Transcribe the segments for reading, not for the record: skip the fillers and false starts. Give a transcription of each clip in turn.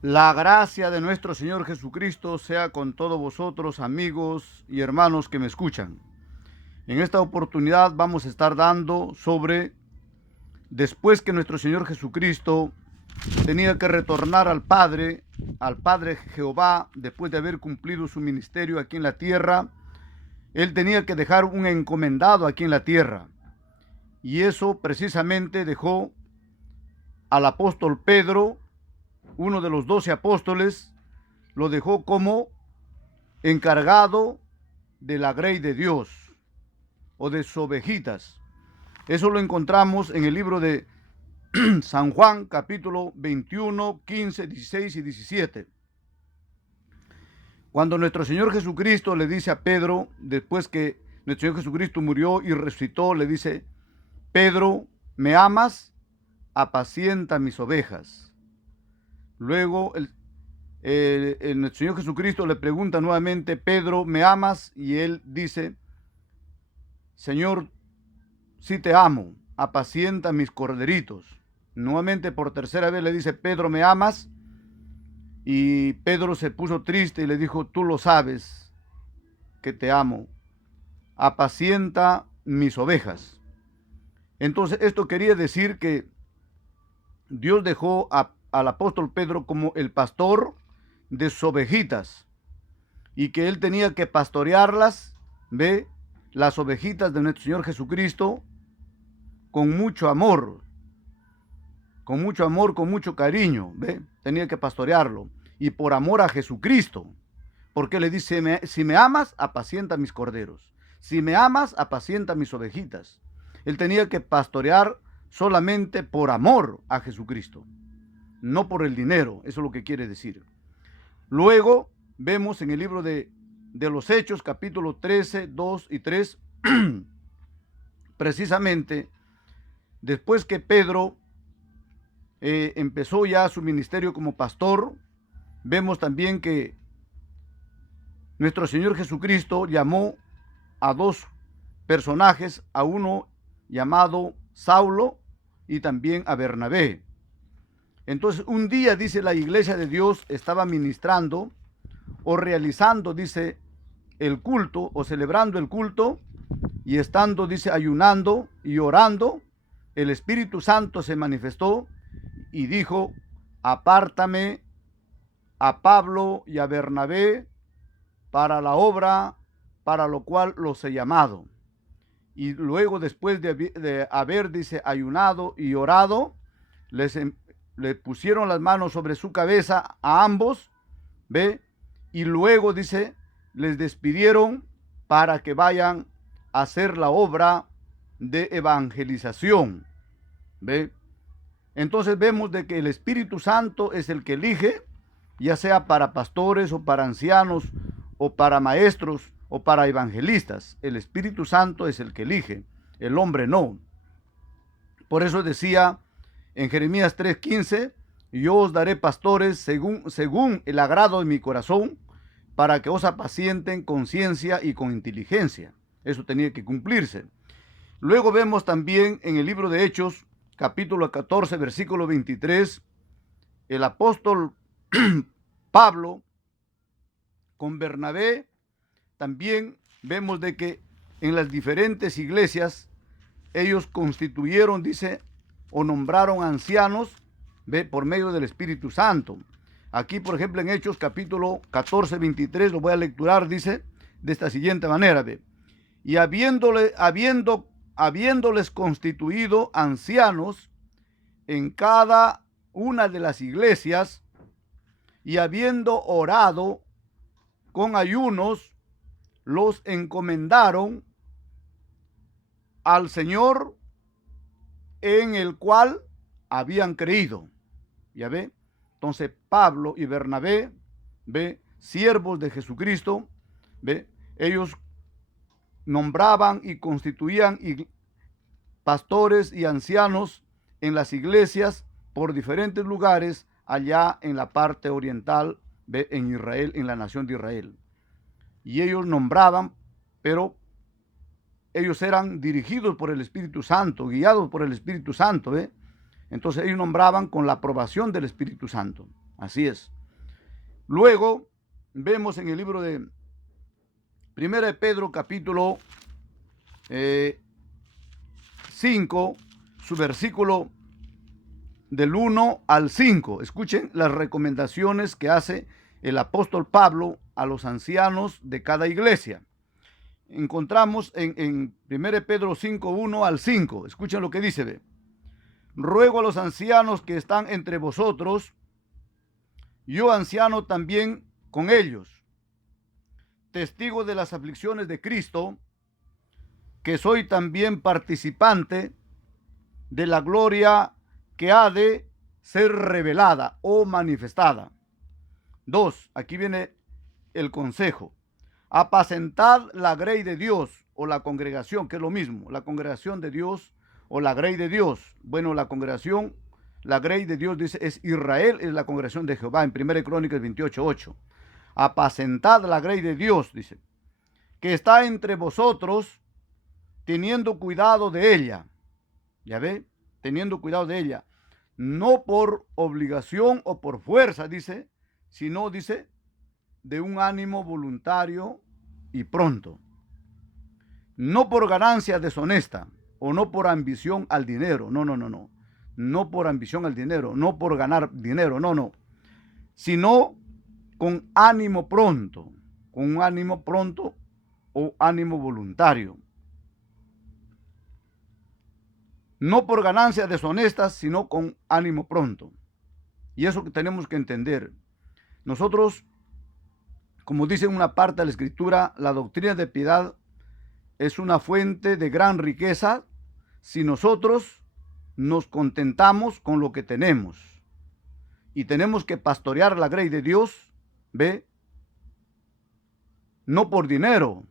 La gracia de nuestro Señor Jesucristo sea con todos vosotros, amigos y hermanos que me escuchan. En esta oportunidad vamos a estar dando sobre después que nuestro Señor Jesucristo tenía que retornar al Padre Jehová, después de haber cumplido su ministerio aquí en la tierra. Él tenía que dejar un encomendado aquí en la tierra. Y eso precisamente dejó al apóstol Pedro, uno de los 12 apóstoles, lo dejó como encargado de la grey de Dios o de sus ovejitas. Eso lo encontramos en el libro de San Juan, capítulo 21, 15, 16 y 17. Cuando nuestro Señor Jesucristo le dice a Pedro, después que nuestro Señor Jesucristo murió y resucitó, le dice: Pedro, ¿me amas? Apacienta mis ovejas. Luego nuestro Señor Jesucristo le pregunta nuevamente: Pedro, ¿me amas? Y él dice: Señor, sí te amo, apacienta mis corderitos. Nuevamente por tercera vez le dice: Pedro, ¿me amas? Y Pedro se puso triste y le dijo: tú lo sabes que te amo, apacienta mis ovejas. Entonces esto quería decir que Dios dejó al apóstol Pedro como el pastor de sus ovejitas y que él tenía que pastorearlas, ve, las ovejitas de nuestro Señor Jesucristo con mucho amor, con mucho cariño, ve, tenía que pastorearlo y por amor a Jesucristo, porque le dice: si me amas, apacienta mis corderos, si me amas, apacienta mis ovejitas. Él tenía que pastorear solamente por amor a Jesucristo, no por el dinero. Eso es lo que quiere decir. Luego vemos en el libro de los Hechos, capítulo 13, 2 y 3, precisamente después que Pedro empezó ya su ministerio como pastor, vemos también que nuestro Señor Jesucristo llamó a dos personajes, a uno llamado Saulo y también a Bernabé. Entonces un día, dice, la iglesia de Dios estaba ministrando o realizando, dice, el culto o celebrando el culto, y estando, dice, ayunando y orando, el Espíritu Santo se manifestó y dijo: apártame a Pablo y a Bernabé para la obra para lo cual los he llamado. Y luego, después de haber, dice, ayunado y orado, le pusieron las manos sobre su cabeza a ambos, ¿ve? Y luego, dice, les despidieron para que vayan a hacer la obra de evangelización, ¿ve? Entonces vemos de que el Espíritu Santo es el que elige, ya sea para pastores o para ancianos o para maestros o para evangelistas. El Espíritu Santo es el que elige, el hombre no. Por eso decía en Jeremías 3:15: yo os daré pastores según el agrado de mi corazón, para que os apacienten con ciencia y con inteligencia. Eso tenía que cumplirse. Luego vemos también en el libro de Hechos, capítulo 14, versículo 23, el apóstol Pablo con Bernabé. También vemos de que en las diferentes iglesias ellos constituyeron, dice, o nombraron ancianos, ve, por medio del Espíritu Santo. Aquí, por ejemplo, en Hechos capítulo 14, 23, lo voy a lecturar, dice de esta siguiente manera: ve, y habiéndoles constituido ancianos en cada una de las iglesias, y habiendo orado con ayunos, los encomendaron al Señor en el cual habían creído. Ya ve, entonces Pablo y Bernabé, ve, siervos de Jesucristo, ve, ellos nombraban y constituían pastores y ancianos en las iglesias por diferentes lugares allá en la parte oriental, ve, en Israel, en la nación de Israel. Y ellos nombraban, pero ellos eran dirigidos por el Espíritu Santo, guiados por el Espíritu Santo, ¿eh? Entonces ellos nombraban con la aprobación del Espíritu Santo. Así es. Luego vemos en el libro de 1 de Pedro capítulo 5, su versículo del 1 al 5. Escuchen las recomendaciones que hace el apóstol Pablo a los ancianos de cada iglesia. Encontramos en 1 Pedro 5, 1 al 5. Escuchen lo que dice. Ve. Ruego a los ancianos que están entre vosotros, yo anciano también con ellos, testigo de las aflicciones de Cristo, que soy también participante de la gloria que ha de ser revelada o manifestada. 2. Aquí viene el consejo. Apacentad la grey de Dios o la congregación, que es lo mismo, la congregación de Dios o la grey de Dios. Bueno, la congregación, la grey de Dios dice es Israel, es la congregación de Jehová en 1 Crónicas 28:8. Apacentad la grey de Dios, dice, que está entre vosotros, teniendo cuidado de ella. Ya ve, teniendo cuidado de ella. No por obligación o por fuerza, dice, sino, dice, de un ánimo voluntario y pronto. No por ganancia deshonesta o no por ambición al dinero. No, no, no, no. No por ambición al dinero, no por ganar dinero, no, no. Sino con ánimo pronto, con un ánimo pronto o ánimo voluntario. No por ganancias deshonestas, sino con ánimo pronto. Y eso que tenemos que entender. Nosotros, como dice en una parte de la Escritura, la doctrina de piedad es una fuente de gran riqueza si nosotros nos contentamos con lo que tenemos. Y tenemos que pastorear la grey de Dios, ¿ve? No por dinero,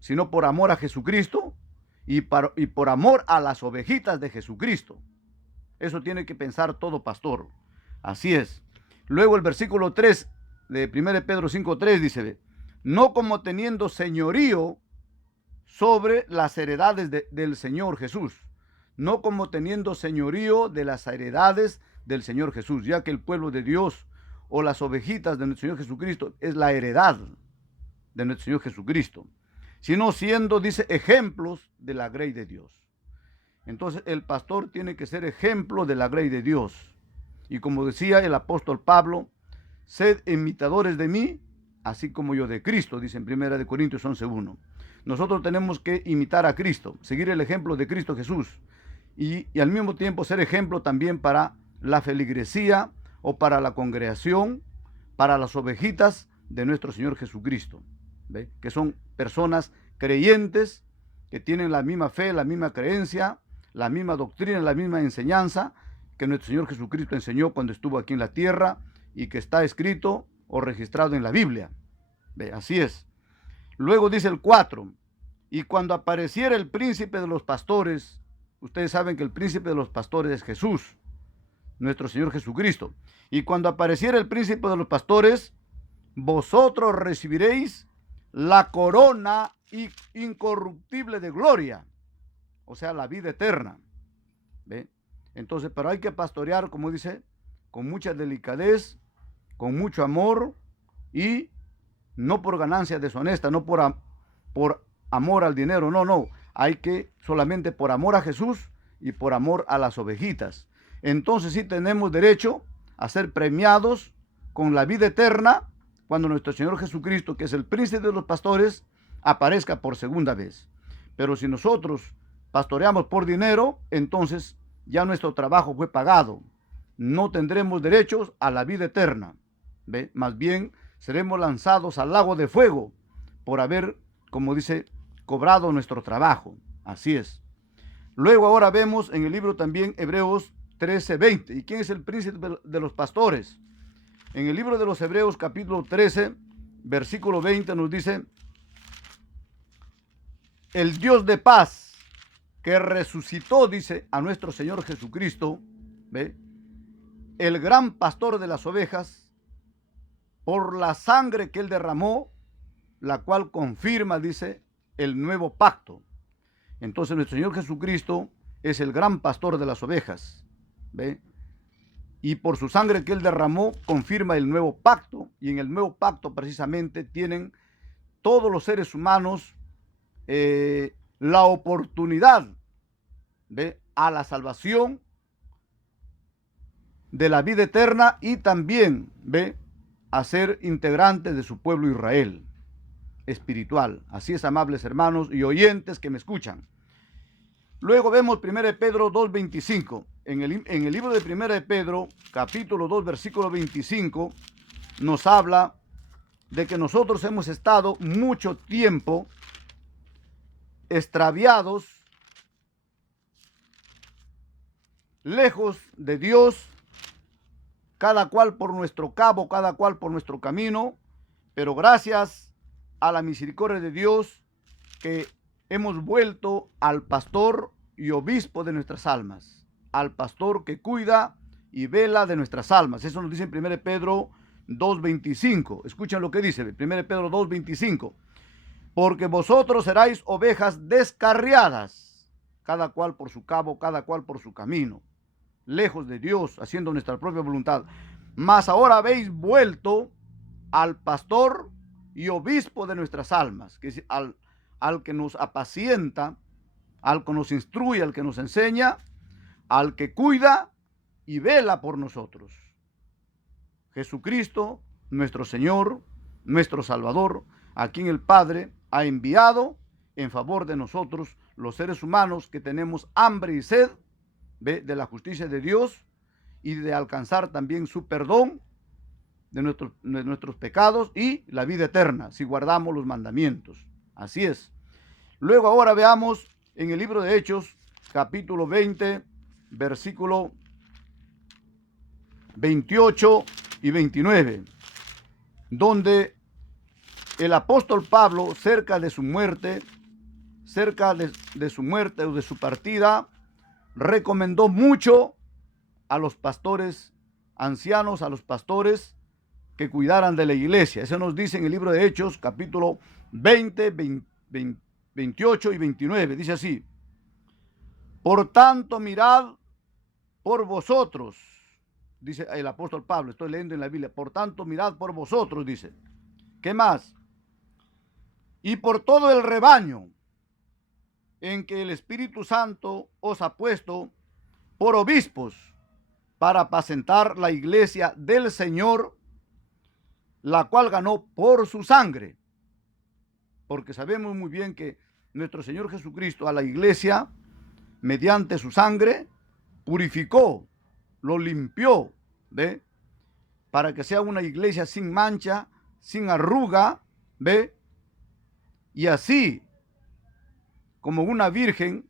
sino por amor a Jesucristo y por amor a las ovejitas de Jesucristo. Eso tiene que pensar todo pastor. Así es. Luego el versículo 3 de 1 Pedro 5:3 dice, no como teniendo señorío sobre las heredades del Señor Jesús, no como teniendo señorío de las heredades del Señor Jesús, ya que el pueblo de Dios o las ovejitas de nuestro Señor Jesucristo es la heredad de nuestro Señor Jesucristo, sino siendo, dice, ejemplos de la grey de Dios. Entonces el pastor tiene que ser ejemplo de la grey de Dios. Y como decía el apóstol Pablo, sed imitadores de mí, así como yo de Cristo, dice en 1 Corintios 11:1. Nosotros tenemos que imitar a Cristo, seguir el ejemplo de Cristo Jesús y al mismo tiempo ser ejemplo también para la feligresía o para la congregación, para las ovejitas de nuestro Señor Jesucristo, ¿ve? Que son personas creyentes que tienen la misma fe, la misma creencia, la misma doctrina, la misma enseñanza que nuestro Señor Jesucristo enseñó cuando estuvo aquí en la tierra y que está escrito o registrado en la Biblia. ¿Ve? Así es. Luego dice el 4, y cuando apareciera el príncipe de los pastores, ustedes saben que el príncipe de los pastores es Jesús, nuestro Señor Jesucristo. Y cuando apareciera el príncipe de los pastores, vosotros recibiréis la corona incorruptible de gloria, o sea, la vida eterna. ¿Ve? Entonces, pero hay que pastorear, como dice, con mucha delicadez, con mucho amor y no por ganancia deshonesta, no por amor al dinero, no, no. Hay que solamente por amor a Jesús y por amor a las ovejitas. Entonces sí tenemos derecho a ser premiados con la vida eterna cuando nuestro Señor Jesucristo, que es el príncipe de los pastores, aparezca por segunda vez. Pero si nosotros pastoreamos por dinero, entonces ya nuestro trabajo fue pagado. No tendremos derechos a la vida eterna. ¿Ve? Más bien seremos lanzados al lago de fuego por haber, como dice, cobrado nuestro trabajo. Así es. Luego ahora vemos en el libro también Hebreos 13:20. ¿Y quién es el príncipe de los pastores? En el libro de los Hebreos capítulo 13, versículo 20 nos dice, el Dios de paz que resucitó, dice, a nuestro Señor Jesucristo, ¿ve? El gran pastor de las ovejas, por la sangre que él derramó, la cual confirma, dice, el nuevo pacto. Entonces nuestro Señor Jesucristo es el gran pastor de las ovejas, ¿ve? y por su sangre que él derramó confirma el nuevo pacto, y en el nuevo pacto precisamente tienen todos los seres humanos la oportunidad a la salvación, de la vida eterna, y también a ser integrantes de su pueblo Israel espiritual. Así es, amables hermanos y oyentes que me escuchan. Luego vemos 1 Pedro 2:25. En el libro de 1 Pedro, capítulo 2, versículo 25, nos habla de que nosotros hemos estado mucho tiempo extraviados, lejos de Dios, cada cual por nuestro cabo, cada cual por nuestro camino, pero gracias a la misericordia de Dios que hemos vuelto al pastor y obispo de nuestras almas, al pastor que cuida y vela de nuestras almas. Eso nos dice en 1 Pedro 2:25. Escuchen lo que dice 1 Pedro 2:25. Porque vosotros seráis ovejas descarriadas, cada cual por su cabo, cada cual por su camino, lejos de Dios, haciendo nuestra propia voluntad. Mas ahora habéis vuelto al pastor y obispo de nuestras almas, que es al que nos apacienta, al que nos instruye, al que nos enseña, al que cuida y vela por nosotros. Jesucristo, nuestro Señor, nuestro Salvador, a quien el Padre ha enviado en favor de nosotros, los seres humanos que tenemos hambre y sed de la justicia de Dios y de alcanzar también su perdón de nuestros pecados y la vida eterna, si guardamos los mandamientos. Así es. Luego ahora veamos en el libro de Hechos, capítulo 20, versículo 28 y 29, donde el apóstol Pablo, cerca de su muerte o de su partida, recomendó mucho a los pastores ancianos, a los pastores que cuidaran de la iglesia. Eso nos dice en el libro de Hechos, capítulo 20, 28 y 29. Dice así: por tanto, mirad por vosotros, dice el apóstol Pablo, estoy leyendo en la Biblia, por tanto, mirad por vosotros, dice. ¿Qué más? Y por todo el rebaño en que el Espíritu Santo os ha puesto por obispos para apacentar la iglesia del Señor, la cual ganó por su sangre. Porque sabemos muy bien que nuestro Señor Jesucristo a la iglesia, mediante su sangre, purificó, lo limpió, para que sea una iglesia sin mancha, sin arruga, y así como una virgen,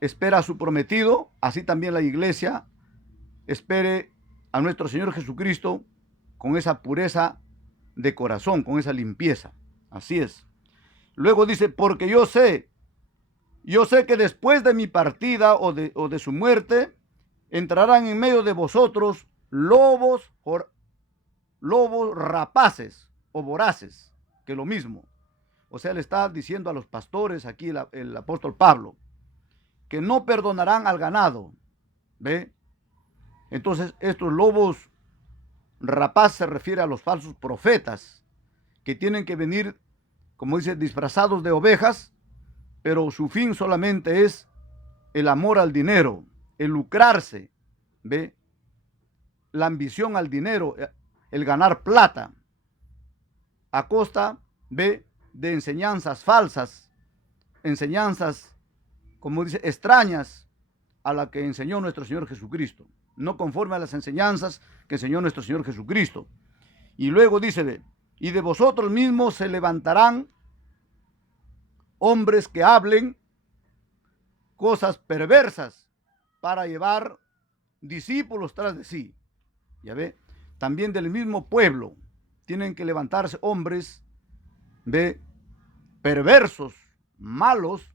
espera a su prometido, así también la iglesia espere a nuestro Señor Jesucristo con esa pureza de corazón, con esa limpieza. Así es. Luego dice, porque yo sé que después de mi partida o de su muerte, entrarán en medio de vosotros lobos rapaces o voraces, que lo mismo. O sea, le está diciendo a los pastores aquí el apóstol Pablo, que no perdonarán al ganado. Entonces, estos lobos rapaces se refiere a los falsos profetas, que tienen que venir, como dice, disfrazados de ovejas, pero su fin solamente es el amor al dinero, el lucrarse, la ambición al dinero, el ganar plata, a costa, de enseñanzas falsas, enseñanzas, como dice, extrañas a la que enseñó nuestro Señor Jesucristo, no conforme a las enseñanzas que enseñó nuestro Señor Jesucristo. Y luego dice, y de vosotros mismos se levantarán hombres que hablen cosas perversas para llevar discípulos tras de sí. Ya ve, también del mismo pueblo tienen que levantarse hombres perversos, malos,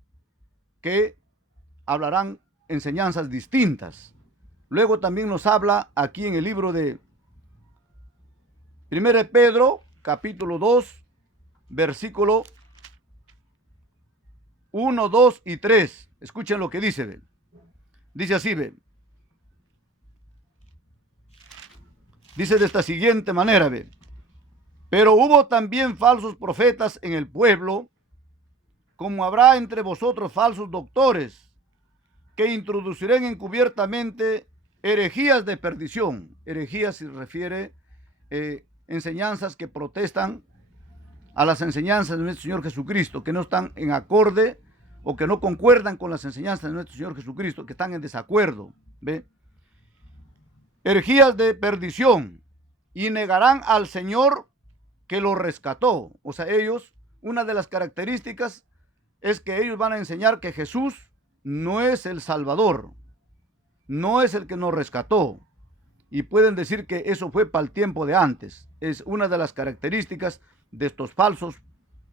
que hablarán enseñanzas distintas. Luego también nos habla aquí en el libro de 1 Pedro, capítulo 2, versículo 1, 2 y 3. Escuchen lo que dice. Dice así, Dice de esta siguiente manera, ve. Pero hubo también falsos profetas en el pueblo, como habrá entre vosotros falsos doctores, que introducirán encubiertamente herejías de perdición. Herejías se refiere enseñanzas que protestan a las enseñanzas de nuestro Señor Jesucristo, que no están en acorde o que no concuerdan con las enseñanzas de nuestro Señor Jesucristo, que están en desacuerdo. ¿Ve? Herejías de perdición, y negarán al Señor que lo rescató. O sea, ellos, una de las características es que ellos van a enseñar que Jesús no es el Salvador, no es el que nos rescató. Y pueden decir que eso fue para el tiempo de antes. Es una de las características de estos falsos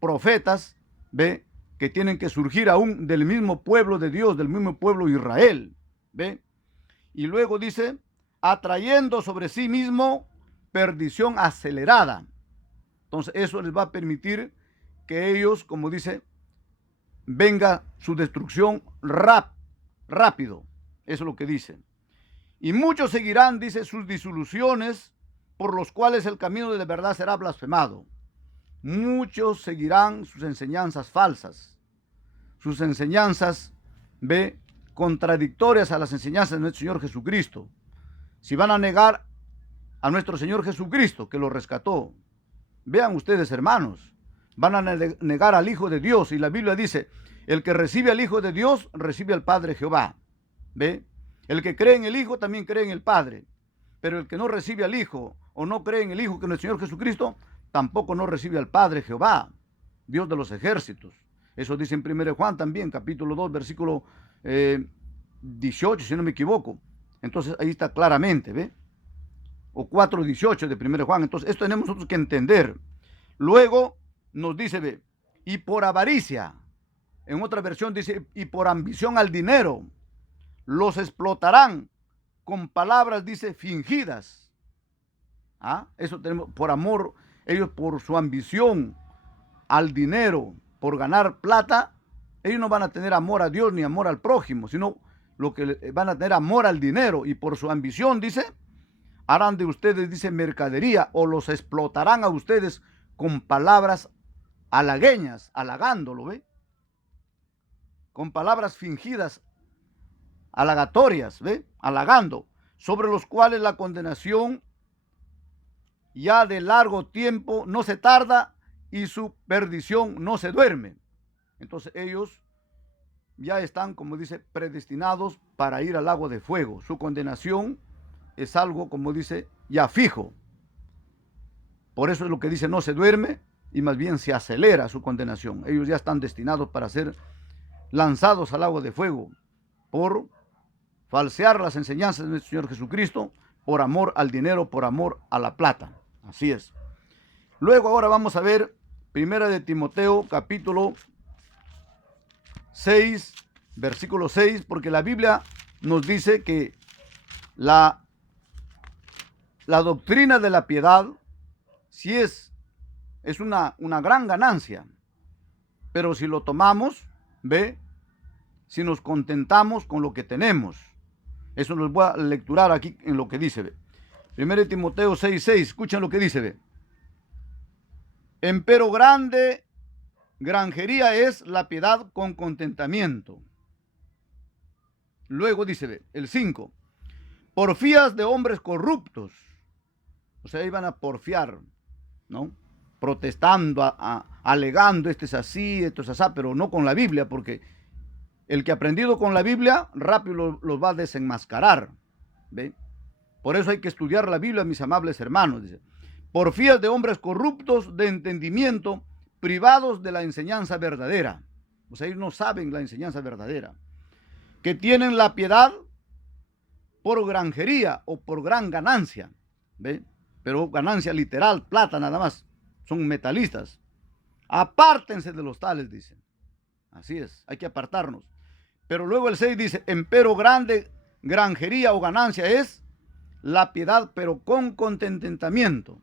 profetas, ¿ve? Que tienen que surgir aún del mismo pueblo de Dios, del mismo pueblo de Israel, ¿ve? Y luego dice, atrayendo sobre sí mismo perdición acelerada. Entonces eso les va a permitir que ellos, como dice, venga su destrucción rápido. Eso es lo que dice. Y muchos seguirán, dice, sus disoluciones, por los cuales el camino de la verdad será blasfemado. Muchos seguirán sus enseñanzas falsas, sus enseñanzas, ve, contradictorias a las enseñanzas de nuestro Señor Jesucristo. Si van a negar a nuestro Señor Jesucristo, que lo rescató, vean ustedes, hermanos, van a negar al Hijo de Dios. Y la Biblia dice, el que recibe al Hijo de Dios, recibe al Padre Jehová. ¿Ve? El que cree en el Hijo también cree en el Padre. Pero el que no recibe al Hijo o no cree en el Hijo, que es el Señor Jesucristo, tampoco no recibe al Padre Jehová, Dios de los ejércitos. Eso dice en 1 Juan también, capítulo 2, versículo 18, si no me equivoco. Entonces ahí está claramente, ¿ve? O 4:18 de 1 Juan. Entonces esto tenemos nosotros que entender. Luego nos dice, ve, y por avaricia, en otra versión dice, y por ambición al dinero, los explotarán con palabras, dice, fingidas. ¿Ah? Eso tenemos, por amor, ellos por su ambición al dinero, por ganar plata, ellos no van a tener amor a Dios ni amor al prójimo, sino lo que van a tener amor al dinero, y por su ambición, dice, harán de ustedes, dice, mercadería, o los explotarán a ustedes con palabras halagueñas, halagándolo, ¿ve? Con palabras fingidas, halagatorias, ¿ve? Halagando, sobre los cuales la condenación ya de largo tiempo no se tarda y su perdición no se duerme. Entonces ellos ya están, como dice, predestinados para ir al lago de fuego. Su condenación es algo, como dice, ya fijo. Por eso es lo que dice, no se duerme, y más bien se acelera su condenación. Ellos ya están destinados para ser lanzados al lago de fuego por falsear las enseñanzas de nuestro Señor Jesucristo, por amor al dinero, por amor a la plata. Así es. Luego ahora vamos a ver 1 de Timoteo capítulo 6, versículo 6, porque la Biblia nos dice que la doctrina de la piedad sí es una gran ganancia, pero si lo tomamos, ve, si nos contentamos con lo que tenemos. Eso los voy a lecturar aquí en lo que dice, ve. 1 Timoteo 6:6, escuchen lo que dice, ve. Empero grande granjería es la piedad con contentamiento. Luego dice, ve, el 5, porfías de hombres corruptos. O sea, iban a porfiar, ¿no? Protestando, alegando, este es así, esto es así, pero no con la Biblia, porque el que ha aprendido con la Biblia rápido los va a desenmascarar, ¿ve? Por eso hay que estudiar la Biblia, mis amables hermanos. Dice, porfías de hombres corruptos de entendimiento, privados de la enseñanza verdadera. O sea, ellos no saben la enseñanza verdadera. Que tienen la piedad por granjería o por gran ganancia, ¿ve? Pero ganancia literal, plata nada más. Son metalistas. Apártense de los tales, dicen. Así es, hay que apartarnos. Pero luego el 6 dice, empero grande granjería o ganancia es la piedad, pero con contentamiento.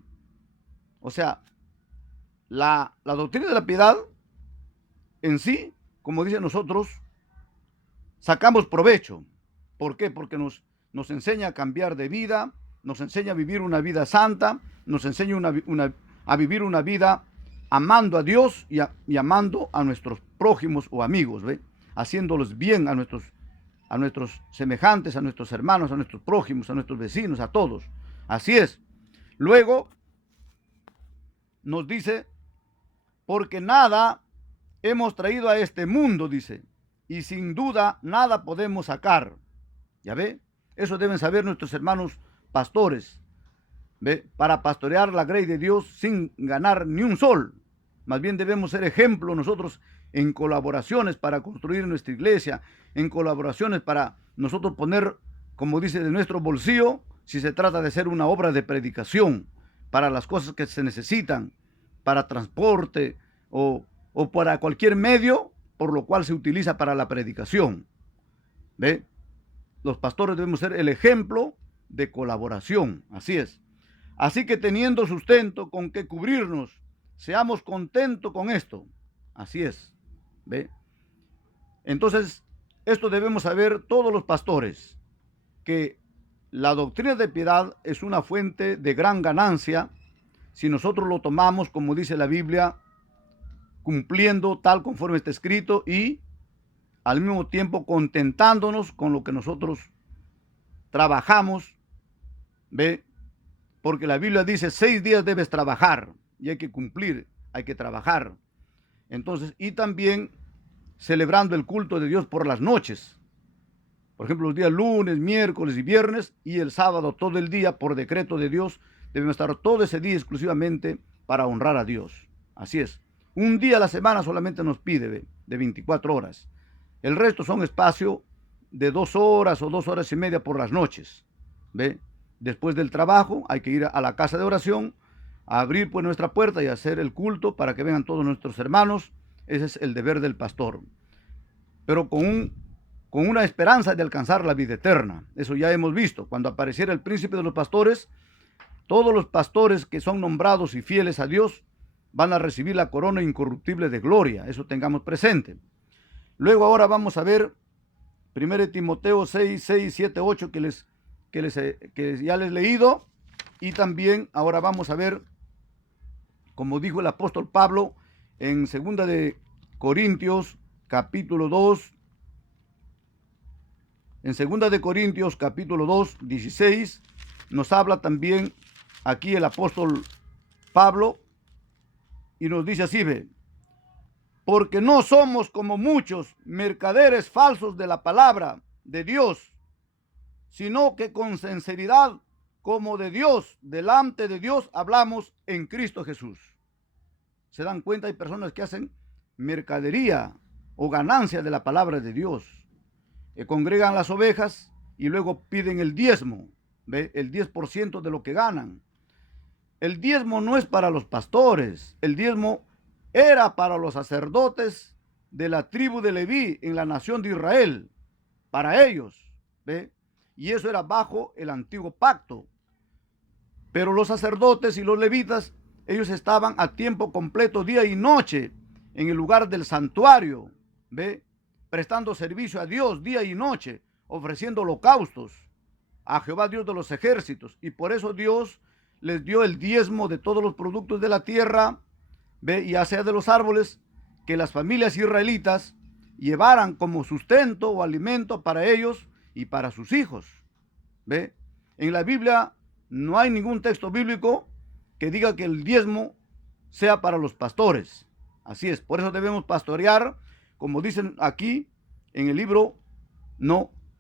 O sea, la doctrina de la piedad en sí, como dicen nosotros, sacamos provecho. ¿Por qué? Porque nos enseña a cambiar de vida, nos enseña a vivir una vida santa, nos enseña a vivir una vida amando a Dios y amando a nuestros prójimos o amigos, ¿ve? Haciéndolos bien a nuestros semejantes, a nuestros hermanos, a nuestros prójimos, a nuestros vecinos, a todos. Así es. Luego nos dice, porque nada hemos traído a este mundo, dice, y sin duda nada podemos sacar. ¿Ya ve? Eso deben saber nuestros hermanos pastores, ¿ve? Para pastorear la grey de Dios sin ganar ni un sol. Más bien debemos ser ejemplo nosotros en colaboraciones para construir nuestra iglesia, en colaboraciones para nosotros poner, como dice, de nuestro bolsillo, si se trata de hacer una obra de predicación, para las cosas que se necesitan, para transporte o para cualquier medio por lo cual se utiliza para la predicación. ¿Ve? Los pastores debemos ser el ejemplo de colaboración, así es. Así que teniendo sustento con que cubrirnos, seamos contentos con esto. Así es. ¿Ve? Entonces, esto debemos saber todos los pastores, que la doctrina de piedad es una fuente de gran ganancia si nosotros lo tomamos, como dice la Biblia, cumpliendo tal conforme está escrito y al mismo tiempo contentándonos con lo que nosotros trabajamos, ¿ve? Porque la Biblia dice 6 días debes trabajar y hay que cumplir, hay que trabajar. Entonces, y también celebrando el culto de Dios por las noches. Por ejemplo, los días lunes, miércoles y viernes y el sábado todo el día por decreto de Dios. Debemos estar todo ese día exclusivamente para honrar a Dios. Así es. Un día a la semana solamente nos pide, ¿ve? De 24 horas. El resto son espacio de 2 horas o 2 horas y media por las noches. ¿Ve? Después del trabajo hay que ir a la casa de oración, a abrir pues nuestra puerta y hacer el culto para que vengan todos nuestros hermanos. Ese es el deber del pastor. Pero con una esperanza de alcanzar la vida eterna. Eso ya hemos visto. Cuando apareciera el príncipe de los pastores, todos los pastores que son nombrados y fieles a Dios van a recibir la corona incorruptible de gloria. Eso tengamos presente. Luego ahora vamos a ver 1 Timoteo 6, 7, 8 que ya les he leído. Y también ahora vamos a ver, como dijo el apóstol Pablo en 2 de Corintios capítulo 2. En 2 de Corintios capítulo 2, 16 nos habla también aquí el apóstol Pablo y nos dice así, ve, porque no somos como muchos mercaderes falsos de la palabra de Dios, sino que con sinceridad como de Dios, delante de Dios hablamos en Cristo Jesús. Se dan cuenta, hay personas que hacen mercadería o ganancia de la palabra de Dios. Congregan las ovejas y luego piden el diezmo, ¿ve? El 10% de lo que ganan. El diezmo no es para los pastores, el diezmo era para los sacerdotes de la tribu de Leví en la nación de Israel, para ellos, ¿ve? Y eso era bajo el antiguo pacto. Pero los sacerdotes y los levitas, ellos estaban a tiempo completo, día y noche, en el lugar del santuario, ¿ve? Prestando servicio a Dios día y noche, ofreciendo holocaustos a Jehová Dios de los ejércitos. Y por eso Dios les dio el diezmo de todos los productos de la tierra, ¿ve? Y sea de los árboles, que las familias israelitas llevaran como sustento o alimento para ellos y para sus hijos, ¿ve? En la Biblia no hay ningún texto bíblico que diga que el diezmo sea para los pastores. Así es, por eso debemos pastorear, como dicen aquí en el libro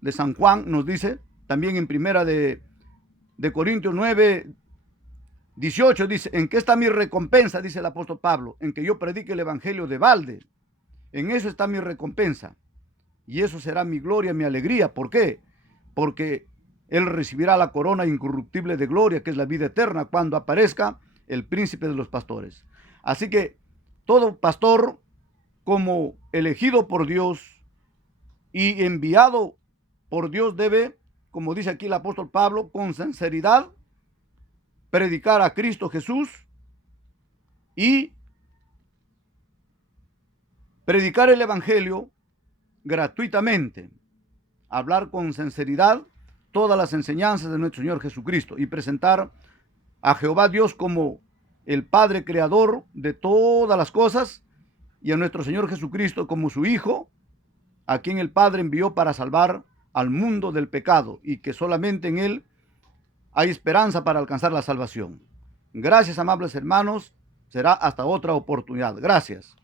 de San Juan, nos dice, también en primera de Corintios 9, 18, dice, ¿en qué está mi recompensa? Dice el apóstol Pablo, en que yo predique el evangelio de balde. En eso está mi recompensa. Y eso será mi gloria, mi alegría. ¿Por qué? Porque él recibirá la corona incorruptible de gloria, que es la vida eterna, cuando aparezca el príncipe de los pastores. Así que todo pastor, como elegido por Dios y enviado por Dios, debe, como dice aquí el apóstol Pablo, con sinceridad predicar a Cristo Jesús y predicar el evangelio gratuitamente. Hablar con sinceridad todas las enseñanzas de nuestro Señor Jesucristo y presentar a Jehová Dios como el Padre creador de todas las cosas y a nuestro Señor Jesucristo como su Hijo, a quien el Padre envió para salvar al mundo del pecado y que solamente en Él hay esperanza para alcanzar la salvación. Gracias, amables hermanos. Será hasta otra oportunidad. Gracias.